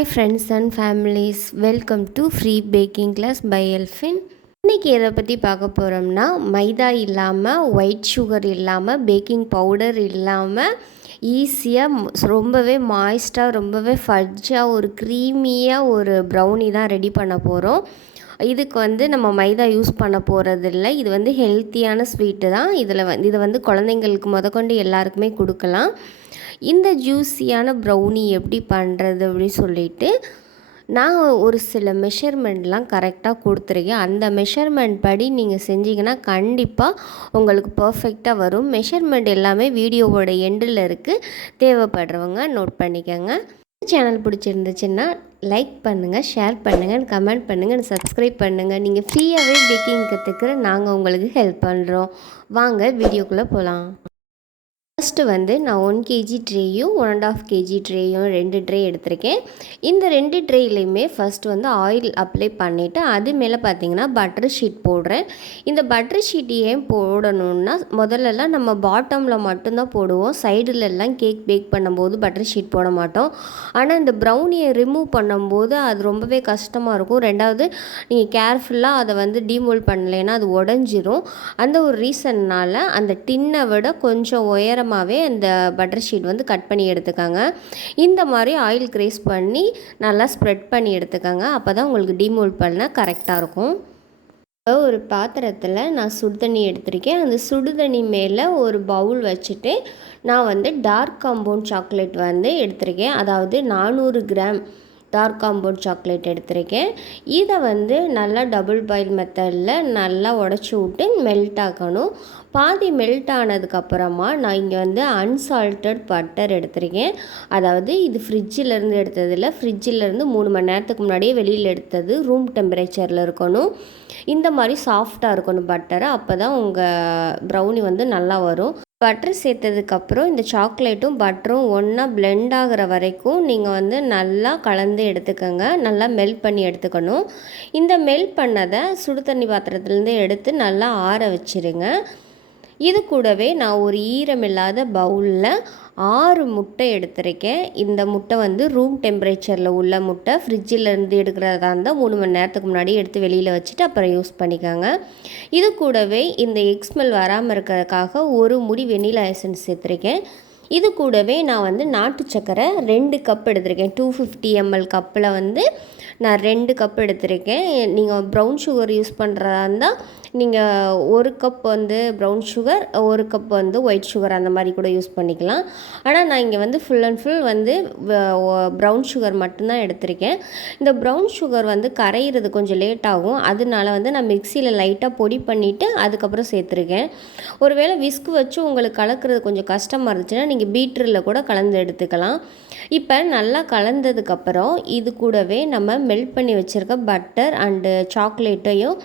Hi friends and families, welcome to Free Baking Class by Elfin. இன்றைக்கி எதை பற்றி பார்க்க போகிறோம்னா, மைதா இல்லாமல், ஒயிட் சுகர் இல்லாமல், பேக்கிங் பவுடர் இல்லாமல் ஈஸியாக ரொம்பவே மாய்ஸ்டாக, ரொம்பவே ஃபட்ஜாக, ஒரு க்ரீமியாக ஒரு ப்ரௌனி தான் ரெடி பண்ண போகிறோம். இதுக்கு நம்ம மைதா யூஸ் பண்ண போகிறதில்ல. இது ஹெல்த்தியான ஸ்வீட்டு தான். இதை குழந்தைங்களுக்கு முதற்கொண்டு எல்லாருக்குமே கொடுக்கலாம். இந்த ஜூஸியான ப்ரௌனி எப்படி பண்ணுறது அப்படின்னு சொல்லிட்டு நான் ஒரு சில மெஷர்மெண்ட்லாம் கரெக்டாக கொடுத்துருக்கேன். அந்த மெஷர்மெண்ட் படி நீங்கள் செஞ்சிங்கன்னா கண்டிப்பாக உங்களுக்கு பர்ஃபெக்டாக வரும். மெஷர்மெண்ட் எல்லாமே வீடியோவோட எண்டில் இருக்குது. தேவைப்படுறவங்க நோட் பண்ணிக்கோங்க. சேனல் பிடிச்சிருந்துச்சுன்னா லைக் பண்ணுங்கள், ஷேர் பண்ணுங்கள், கமெண்ட் பண்ணுங்கள், சப்ஸ்கிரைப் பண்ணுங்கள். நீங்கள் ஃப்ரீயாகவே பேக்கிங் கற்றுக்கிற நாங்கள் உங்களுக்கு ஹெல்ப் பண்ணுறோம். வாங்க வீடியோக்குள்ளே போகலாம். ஃபஸ்ட்டு நான் 1 kg ட்ரேயும் 1.5 kg ட்ரேயும் 2 ட்ரே எடுத்திருக்கேன். இந்த 2 ட்ரேலையுமே ஃபஸ்ட்டு ஆயில் அப்ளை பண்ணிவிட்டு அது மேலே பார்த்திங்கன்னா பட்டர் ஷீட் போடுறேன். இந்த பட்டர் ஷீட் ஏன் போடணுன்னா, முதல்லலாம் நம்ம பாட்டமில் மட்டும்தான் போடுவோம். சைடுலெல்லாம் கேக் பேக் பண்ணும்போது பட்டர் ஷீட் போட மாட்டோம். ஆனால் இந்த ப்ரௌனியை ரிமூவ் பண்ணும்போது அது ரொம்பவே கஷ்டமாக இருக்கும். ரெண்டாவது நீங்கள் கேர்ஃபுல்லாக அதை டீமோல்ட் பண்ணலைன்னா அது உடஞ்சிரும். அந்த ஒரு ரீசன்னால் அந்த டின்னை விட கொஞ்சம் உயரம் அந்த பட்டர் ஷீட் கட் பண்ணி எடுத்துக்காங்க. இந்த மாதிரி ஆயில் கிரேஸ் பண்ணி நல்லா ஸ்ப்ரெட் பண்ணி எடுத்துக்காங்க. அப்போ தான் உங்களுக்கு டீமோல்ட் பண்ண கரெக்டாக இருக்கும். ஒரு பாத்திரத்தில் நான் சுடுதண்ணி எடுத்திருக்கேன். அந்த சுடுதண்ணி மேலே ஒரு பவுல் வச்சுட்டு நான் டார்க் காம்பவுண்ட் சாக்லேட் எடுத்திருக்கேன். அதாவது 400 கிராம் டார்க் காம்பவுண்ட் சாக்லேட் எடுத்திருக்கேன். இதை நல்லா டபுள் பாயில் மெத்தடில் நல்லா உடச்சி விட்டு மெல்ட் ஆக்கணும். பாதி மெல்ட் ஆனதுக்கப்புறமா நான் இங்கே அன்சால்ட்டட் பட்டர் எடுத்திருக்கேன். அதாவது இது ஃப்ரிட்ஜிலேருந்து எடுத்ததில்ல, ஃப்ரிட்ஜிலேருந்து 3 மணி நேரத்துக்கு முன்னாடியே வெளியில் எடுத்தது. ரூம் டெம்பரேச்சரில் இருக்கணும். இந்த மாதிரி சாஃப்டாக இருக்கணும் பட்டரை. அப்போ தான் உங்கள் ப்ரௌனி நல்லா வரும். பட்டர் சேர்த்ததுக்கப்புறம் இந்த சாக்லேட்டும் பட்டரும் ஒன்றா பிளெண்ட் ஆகிற வரைக்கும் நீங்கள் நல்லா கலந்து எடுத்துக்கோங்க. நல்லா மெல்ட் பண்ணி எடுத்துக்கணும். இந்த மெல்ட் பண்ணதை சுடு தண்ணி பாத்திரத்துலேருந்து எடுத்து நல்லா ஆற வச்சுருங்க. இது கூடவே நான் ஒரு ஈரமில்லாத பவுலில் 6 முட்டை எடுத்திருக்கேன். இந்த முட்டை ரூம் டெம்பரேச்சரில் உள்ள முட்டை. ஃப்ரிட்ஜிலேருந்து எடுக்கிறதா இருந்தால் 3 மணி நேரத்துக்கு முன்னாடி எடுத்து வெளியில் வச்சுட்டு அப்புறம் யூஸ் பண்ணிக்கோங்க. இது கூடவே இந்த எக் ஸ்மெல் வராமல் இருக்கிறதுக்காக ஒரு முடி வெண்ணிலா எசன்ஸ் சேர்த்துருக்கேன். இது கூடவே நான் நாட்டு சக்கரை 2 கப் எடுத்திருக்கேன். 250 ml கப்பில் நான் 2 கப் எடுத்திருக்கேன். நீங்கள் ப்ரௌன் சுகர் யூஸ் பண்ணுறதா இருந்தால் நீங்கள் 1 cup brown sugar, 1 cup white sugar அந்த மாதிரி கூட யூஸ் பண்ணிக்கலாம். ஆனால் நான் இங்கே full and full brown sugar மட்டும்தான் எடுத்திருக்கேன். இந்த ப்ரௌன் சுகர் கரையிறது கொஞ்சம் லேட் ஆகும். அதனால நான் மிக்சியில் லைட்டாக பொடி பண்ணிவிட்டு அதுக்கப்புறம் சேர்த்துருக்கேன். ஒருவேளை விஸ்க் வச்சு உங்களுக்கு கலக்கிறது கொஞ்சம் கஷ்டமாக இருந்துச்சுன்னா நீங்கள் பீட்டரில் கூட கலந்து எடுத்துக்கலாம். இப்போ நல்லா கலந்ததுக்கப்புறம் இது கூடவே நம்ம மெல்ட் பண்ணி வச்சுருக்க பட்டர் அண்டு சாக்லேட்டையும்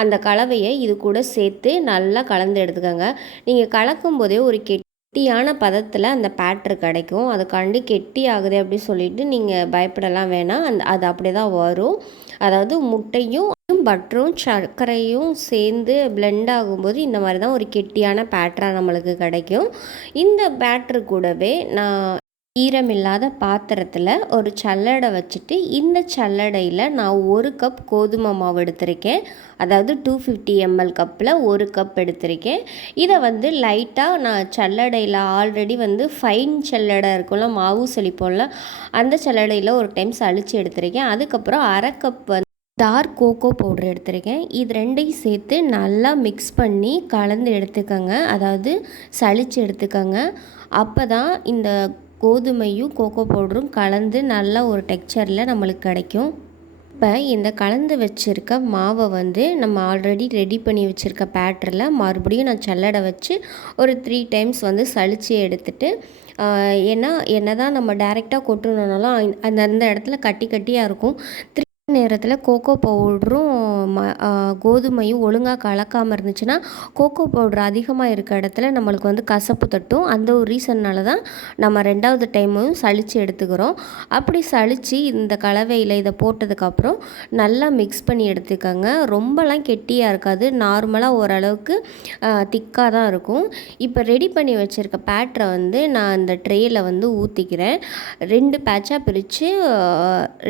அந்த கலவையை இது கூட சேர்த்து நல்லா கலந்து எடுத்துக்கோங்க. நீங்கள் கலக்கும் போதே ஒரு கெட்டியான பதத்தில் அந்த பேட்டர் கிடைக்கும். அதுக்காண்டி கெட்டி ஆகுது அப்படின்னு சொல்லிட்டு நீங்கள் பயப்படலாம் வேணாம். அது அப்படியே தான் வரும். அதாவது முட்டையும் பட்டரும் சர்க்கரையும் சேர்ந்து பிளெண்ட் ஆகும்போது இந்த மாதிரி தான் ஒரு கெட்டியான பேட்டராக நம்மளுக்கு கிடைக்கும். இந்த பேட்டரு கூடவே நான் ஈரமில்லாத பாத்திரத்தில் ஒரு சல்லடை வச்சுட்டு இந்த சல்லடையில் நான் 1 கப் கோதுமை மாவு எடுத்திருக்கேன். அதாவது 250 ml கப்பில் 1 கப் எடுத்திருக்கேன். இதை லைட்டாக நான் சல்லடையில் ஆல்ரெடி ஃபைன் சல்லடை இருக்கும்ல, மாவு செழிப்போம்ல, அந்த சல்லடையில் ஒரு டைம் சளிச்சு எடுத்திருக்கேன். அதுக்கப்புறம் 1/2 கப் டார்க் கோகோ பவுடர் எடுத்திருக்கேன். இது 2ஐயும் சேர்த்து நல்லா மிக்ஸ் பண்ணி கலந்து எடுத்துக்கோங்க. அதாவது சளிச்சு எடுத்துக்கோங்க. அப்போ தான் இந்த கோதுமையும் கோகோ பவுடரும் கலந்து நல்ல ஒரு டெக்ஸ்சரில் நம்மளுக்கு கிடைக்கும். இப்போ இந்த கலந்து வச்சுருக்க மாவை நம்ம ஆல்ரெடி ரெடி பண்ணி வச்சுருக்க பேட்டரில் மறுபடியும் நான் சல்லடை வச்சு ஒரு 3 டைம்ஸ் சளிச்சு எடுத்துட்டு, ஏன்னா என்ன தான் நம்ம டைரெக்டாக கொட்டணுன்னாலும் அந்த இடத்துல கட்டியாக இருக்கும். நேரத்தில் கோகோ பவுடரும் கோதுமையும் ஒழுங்காக கலக்காமல் இருந்துச்சுன்னா கோகோ பவுடர் அதிகமாக இருக்க இடத்துல நம்மளுக்கு வந்து கசப்பு தட்டும். அந்த ஒரு ரீசன்னால தான் நம்ம 2வது டைமும் சலித்து எடுத்துக்கிறோம். அப்படி சலித்து இந்த கலவையில் இதை போட்டதுக்கப்புறம் நல்லா மிக்ஸ் பண்ணி எடுத்துக்கோங்க. ரொம்பலாம் கெட்டியாக இருக்காது, நார்மலாக ஓரளவுக்கு திக்காக தான் இருக்கும். இப்போ ரெடி பண்ணி வச்சுருக்க பேட்டரை வந்து நான் இந்த ட்ரேயில் வந்து ஊற்றிக்கிறேன். 2 பேட்சாக பிரித்து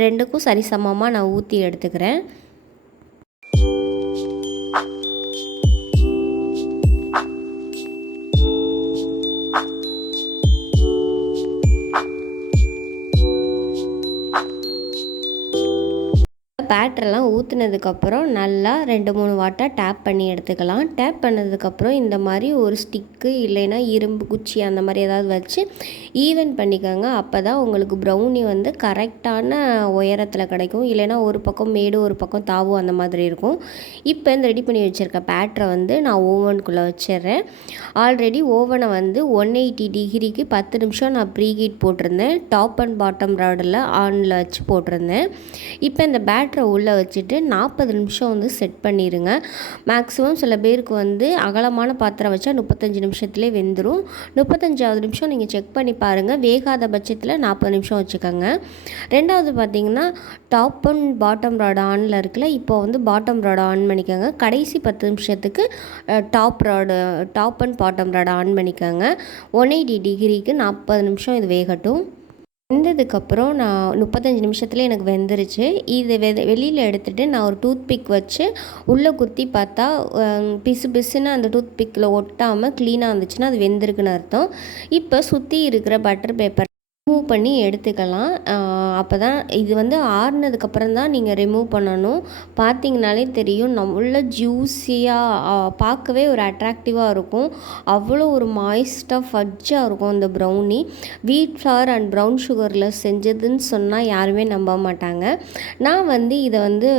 2க்கும் சரிசமமாக நான் ஊற்றி எடுத்துக்கிறேன். பேட்டரெல்லாம் ஊற்றுனதுக்கப்புறம் நல்லா 2-3 வாட்டா டேப் பண்ணி எடுத்துக்கலாம். டேப் பண்ணதுக்கப்புறம் இந்த மாதிரி ஒரு ஸ்டிக்கு இல்லைன்னா இரும்பு குச்சி அந்த மாதிரி ஏதாவது வச்சு ஈவன் பண்ணிக்கோங்க. அப்போ தான் உங்களுக்கு ப்ரௌனி வந்து கரெக்டான உயரத்தில் கிடைக்கும். இல்லைன்னா ஒரு பக்கம் மேடு ஒரு பக்கம் தாவும் அந்த மாதிரி இருக்கும். இப்போ இந்த ரெடி பண்ணி வச்சுருக்க பேட்டரை வந்து நான் ஓவனுக்குள்ளே வச்சிடுறேன். ஆல்ரெடி ஓவனை வந்து 180 டிகிரிக்கு 10 நிமிஷம் நான் ப்ரீஹீட் போட்டிருந்தேன். டாப் அண்ட் பாட்டம் ராடில் ஆனில் வச்சு போட்டிருந்தேன். இப்போ இந்த பேட்டரை உள்ளே வச்சுட்டு 40 நிமிஷம் வந்து செட் பண்ணிடுங்க. மேக்ஸிமம் சில பேருக்கு வந்து அகலமான பாத்திரம் வச்சா 35 நிமிஷத்துலேயே வெந்துடும். 35வது நிமிஷம் நீங்கள் செக் பண்ணி பாருங்கள். வேகாத பட்சத்தில் 40 நிமிஷம் வச்சுக்கோங்க. 2வது பார்த்திங்கன்னா டாப் அண்ட் பாட்டம் ராட் ஆனில் இருக்குல்ல, இப்போ வந்து பாட்டம் ராட் ஆன் பண்ணிக்கோங்க. கடைசி 10 நிமிஷத்துக்கு top and bottom rod on பண்ணிக்கோங்க. 180 டிகிரிக்கு 40 நிமிஷம் இது வேகட்டும். வெந்ததுக்கப்புறம் நான் 35 நிமிஷத்தில் எனக்கு வெந்துருச்சு. இது வெளியில் எடுத்துகிட்டு நான் ஒரு டூத் பிக் வச்சு உள்ளே குத்தி பார்த்தா பிசு பிசுன்னு அந்த டூத் பிக்கில் ஒட்டாமல் க்ளீனாக இருந்துச்சுன்னா அது வெந்திருக்குன்னு அர்த்தம். இப்போ சுற்றி இருக்கிற பட்டர் பேப்பர் ரிமூவ் பண்ணி எடுத்துக்கலாம். அப்போ தான் இது வந்து ஆறுனதுக்கப்புறம் தான் நீங்கள் ரிமூவ் பண்ணணும். பார்த்திங்கனாலே தெரியும், நல்ல ஜூஸியாக பார்க்கவே ஒரு அட்ராக்டிவாக இருக்கும். அவ்வளோ ஒரு மாய்ஸ்டாக ஃபட்ஜாக இருக்கும் இந்த ப்ரௌனி. வீட் ஃப்ளவர் அண்ட் ப்ரௌன் சுகரில் செஞ்சதுன்னு சொன்னால் யாருமே நம்ப மாட்டாங்க. நான் வந்து இதை வந்து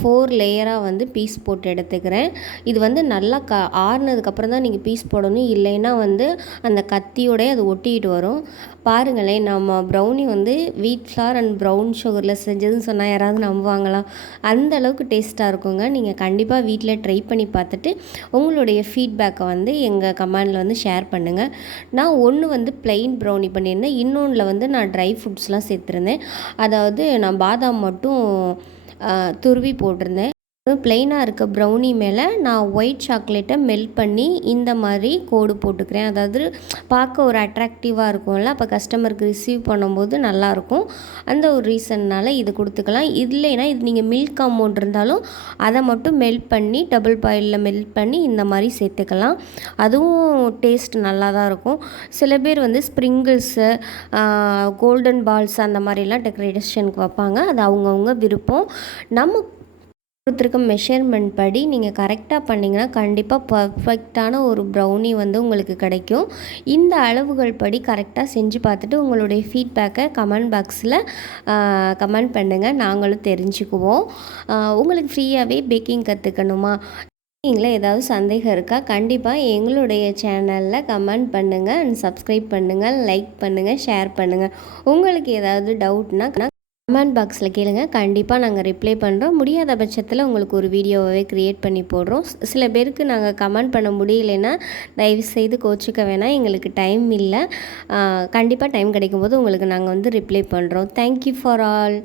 4 லேயராக வந்து பீஸ் போட்டு எடுத்துக்கிறேன். இது வந்து நல்லா ஆறுனதுக்கப்புறம் தான் நீங்கள் பீஸ் போடணும். இல்லைன்னா வந்து அந்த கத்தியோடய அது ஒட்டிக்கிட்டு வரும். பாருங்களேன், நம்ம ப்ரௌனி வந்து வீட் ஃப்ளவர் அண்ட் ப்ரௌன் சுகரில் செஞ்சதுன்னு சொன்னால் யாராவது நம்புவாங்களா? அந்த அளவுக்கு டேஸ்ட்டாக இருக்குங்க. நீங்கள் கண்டிப்பாக வீட்டில் ட்ரை பண்ணி பார்த்துட்டு உங்களுடைய ஃபீட்பேக்கை வந்து எங்கள் கமெண்டில் வந்து ஷேர் பண்ணுங்கள். நான் ஒன்று வந்து ப்ளெயின் ப்ரௌனி பண்ணியிருந்தேன், இன்னொன்றில் வந்து நான் ட்ரை ஃப்ரூட்ஸ்லாம் சேர்த்துருந்தேன். அதாவது நான் பாதாம் மட்டும் துருவி போட்டிருந்தேன். ப்ளெயினாக இருக்க ப்ரௌனி மேலே நான் ஒயிட் சாக்லேட்டை மெல்ட் பண்ணி இந்த மாதிரி கோடு போட்டுக்கிறேன். அதாவது பார்க்க ஒரு அட்ராக்டிவாக இருக்கும்ல, அப்போ கஸ்டமருக்கு ரிசீவ் பண்ணும்போது நல்லாயிருக்கும். அந்த ஒரு ரீசன்னால் இது கொடுத்துக்கலாம். இல்லைன்னா இது நீங்கள் மில்க் அமௌண்ட் இருந்தாலும் அதை மட்டும் மெல்ட் பண்ணி டபுள் பாயிலில் மெல்ட் பண்ணி இந்த மாதிரி சேர்த்துக்கலாம். அதுவும் டேஸ்ட் நல்லா தான் இருக்கும். சில பேர் வந்து ஸ்ப்ரிங்கிள்ஸு கோல்டன் பால்ஸ் அந்த மாதிரிலாம் டெக்கரேஷனுக்கு வைப்பாங்க. அது அவங்கவுங்க விருப்பம். நம்ம கொடுத்துருக்க மெஷர்மெண்ட் படி நீங்கள் கரெக்டாக பண்ணிங்கன்னா கண்டிப்பாக பர்ஃபெக்டான ஒரு ப்ரௌனி வந்து உங்களுக்கு கிடைக்கும். இந்த அளவுகள் படி கரெக்டாக செஞ்சு பார்த்துட்டு உங்களுடைய ஃபீட்பேக்கை கமெண்ட் பாக்ஸில் கமெண்ட் பண்ணுங்கள், நாங்களும் தெரிஞ்சுக்குவோம். உங்களுக்கு ஃப்ரீயாகவே பேக்கிங் கற்றுக்கணுமா, பேக்கிங்கில் ஏதாவது சந்தேகம் இருக்கா, கண்டிப்பாக எங்களுடைய சேனலில் கமெண்ட் பண்ணுங்கள் அண்ட் சப்ஸ்கிரைப் பண்ணுங்கள், லைக் பண்ணுங்கள், ஷேர் பண்ணுங்கள். உங்களுக்கு ஏதாவது டவுட்னா கமெண்ட் பாக்ஸில் கேளுங்க, கண்டிப்பாக நாங்கள் ரிப்ளை பண்ணுறோம். முடியாத பட்சத்தில் உங்களுக்கு ஒரு வீடியோவே க்ரியேட் பண்ணி போடுறோம். சில பேருக்கு நாங்கள் கமெண்ட் பண்ண முடியலைன்னா தயவுசெய்து கோச்சிக்க வேணாம், எங்களுக்கு டைம் இல்லை. கண்டிப்பாக டைம் கிடைக்கும்போது உங்களுக்கு நாங்கள் வந்து ரிப்ளை பண்ணுறோம். Thank you for all.